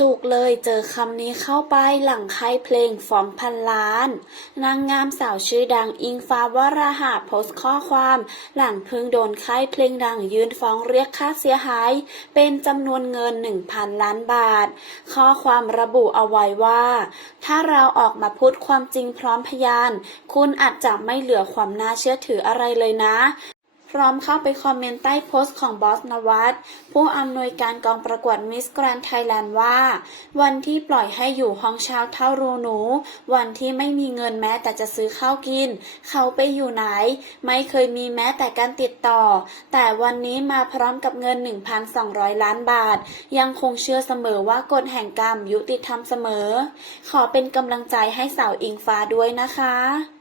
จุกเลยเจอคำนี้เข้าไปหลังค่ายเพลงฟ้องพันล้าน นางงามสาวชื่อดังอิงฟ้าวราหะโพสต์ข้อความหลังเพิ่งโดนค่ายเพลงดังยื่นฟ้องเรียกค่าเสียหาย เป็นจำนวนเงิน 1,000 ล้านบาท ข้อความระบุเอาไว้ว่า ถ้าเราออกมาพูดความจริงพร้อมพยาน คุณอาจจะไม่เหลือความน่าเชื่อถืออะไรเลยนะ พร้อมเข้าไปคอมเมนต์ใต้โพสต์ของบอสนวัตผู้อำนวยการกองประกวดมิสแกรน d ไทยแลนด์ว่า วันที่ปล่อยให้อยู่ห้องเช่าเท่ารูหนู วันที่ไม่มีเงินแม้แต่จะซื้อข้าวกิน เขาไปอยู่ไหน ไม่เคยมีแม้แต่การติดต่อ แต่วันนี้มาพร้อมกับเงิน 1,200 ล้านบาท ยังคงเชื่อเสมอว่ากฎแห่งกรรมยุติธรรมเสมอ ขอเป็นกำลังใจให้สาวอิงฟ้าด้วยนะคะ